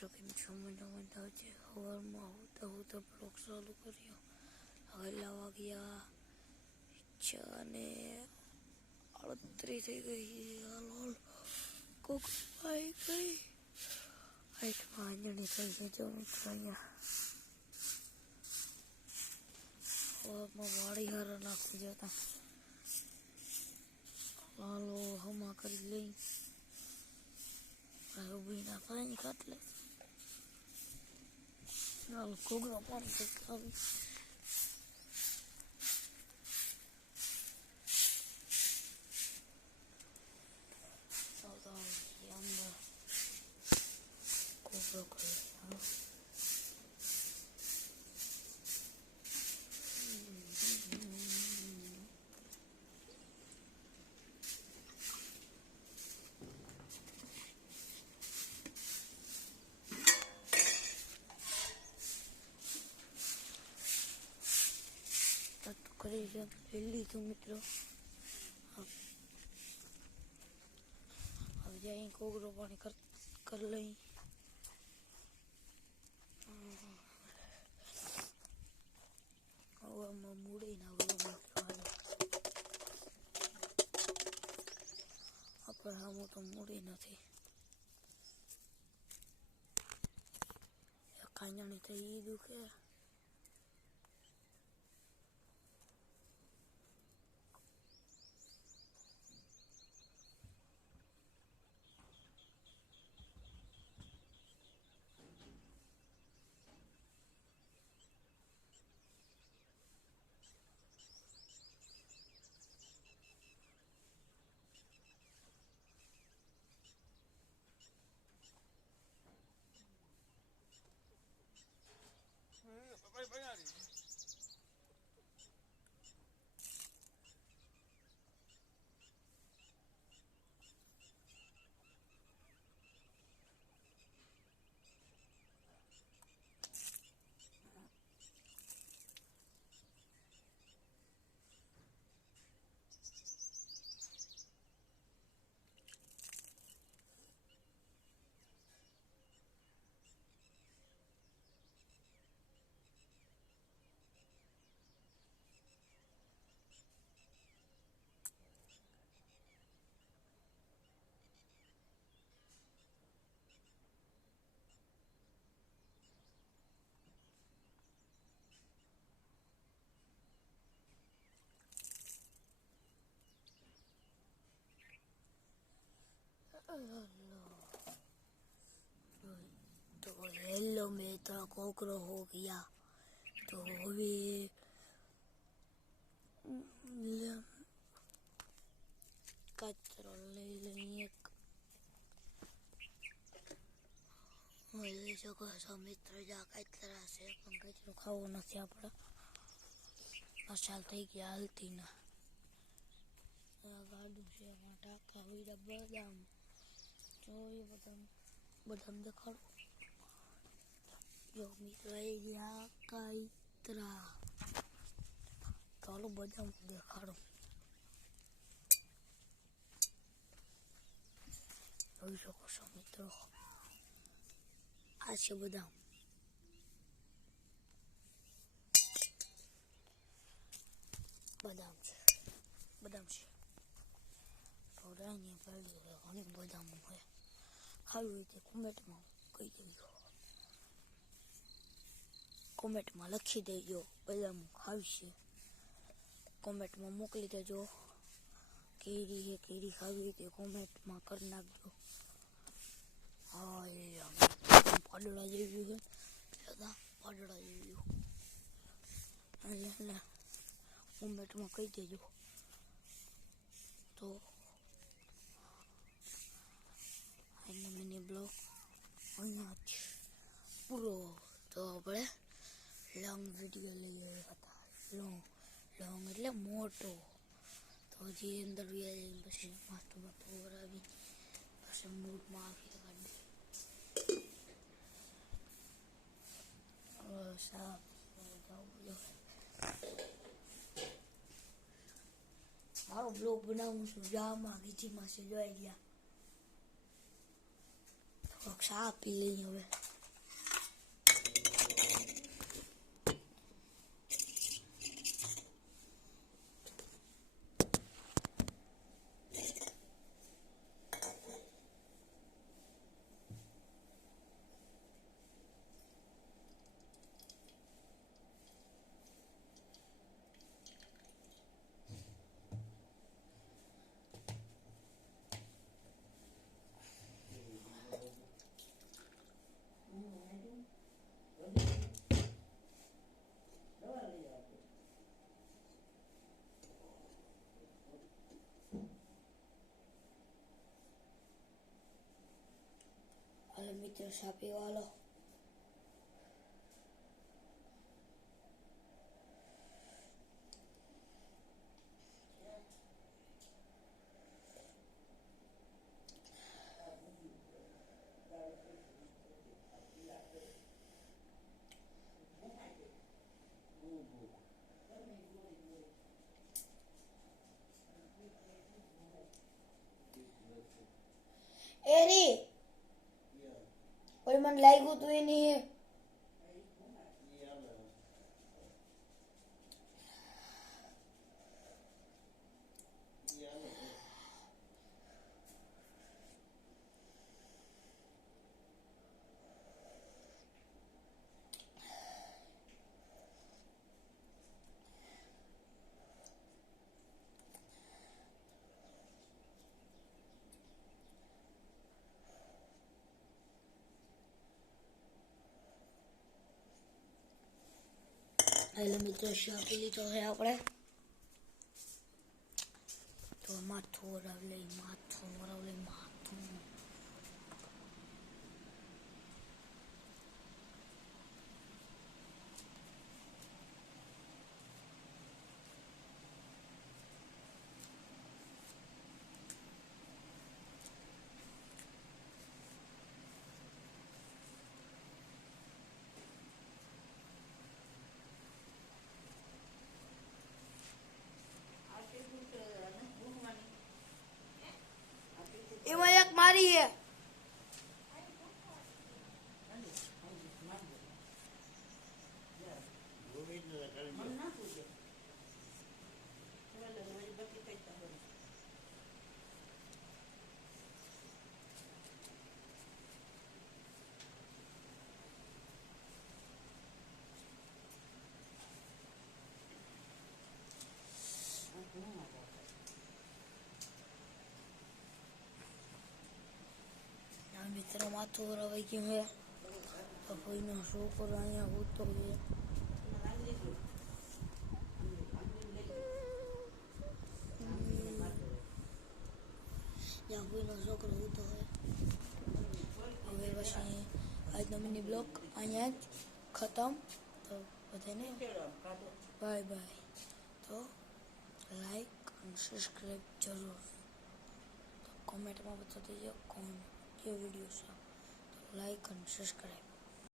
મિત્રો કેમ છો? મજા છે. સવારમાં હું તો બ્લોગ ચાલુ કર્યો. હવેલા વાગ્યા 6:38 થઈ ગઈ. હાલ કોક આવી ગઈ. હાઈટમાં આંજણી થઈ ગઈ. જો મિત્રો અહીંયા સવારમાં વાળી હારા નાખી જતા. હાલો હમા કરી લઈ. ઉભી ના પાણી કાટલે હાલ કોગળો પાણી આવી. અંદર કોગળો કરી કરી લઈ લીધું મિત્રો. હવે જઈ કોગળો પાણી કરી લઈ. હવે આમાં મૂડી ના આપણે આમાં તો મૂડી નથી. કાંજાણી થઈ દુખે. तो हेलो मेरा कोकरो हो गया. तो अभी कचरो ले लेंगे. લઈ શકો છો મિત્ર. જા કચરા છે પણ કચરો ખાવો નથી આપણે. મસાલ થઈ ગયા હાલતી ના. ગાડું છે એમાં ટાંકા વીરા બદામ જોઈએ. બદામ દેખાડો. જો મિત્રો એ ગયા કાઈતરા. ચાલો બદામ દેખાડો. જોઈ શકો છો મિત્રો. આ છે બદામ. બદામ છે ઢોરાની પડ્યું હોય. ઘણી બદામ હોય. ખાવી હોય તે કોમેન્ટમાં કહી દેજો. કોમેન્ટમાં લખી દેજો બદામ ખાવી છે. કોમેન્ટમાં મોકલી દેજો. કેરી ખાવી હોય તે કોમેન્ટમાં કરી નાખજો. હા પાડડા જેવી છે. પાડડા જેવી એટલે કોમેન્ટમાં કહી દેજો. તો આજનો મિની બ્લોગ અહીંયા જ પૂરો. તો આપણે લોંગ વિડીયો લઈ આવ્યા હતા. લોંગ એટલે મોટો. તો હજી અંદર વ્યાજ પછી માથું વરાવી પછી મૂડમાં આવી કાઢી. સાફ મારો બ્લોગ બનાવું છું. જામાં ગીચીમાં છે જોઈ ગયા. થોડોક ચા પી લઈએ હવે. મિત્રો સાપી વાલો એરી ઓય મને લાગ્યું તું એની એટલે મિત્રો શાપી લીધો છે આપણે તો માથું વરાવી લઈ માથું એમાં એક મારી હે મિત્રો માથું વરાવાઈ ગયું હે તો કોઈનો છોકરો અહીંયા હોતો છે જ્યાં કોઈનો છોકરો હોતો હોય હવે પછી આજનો મિની બ્લોગ અહીંયા જ ખતમ તો બધાને બાય બાય તો લાઈક અને સબસ્ક્રાઈબ જરૂર તો કોમેન્ટમાં બતાવી દેજો કોણ કેવો વિડીયો છે તો લાઈક અને સબસ્ક્રાઈબ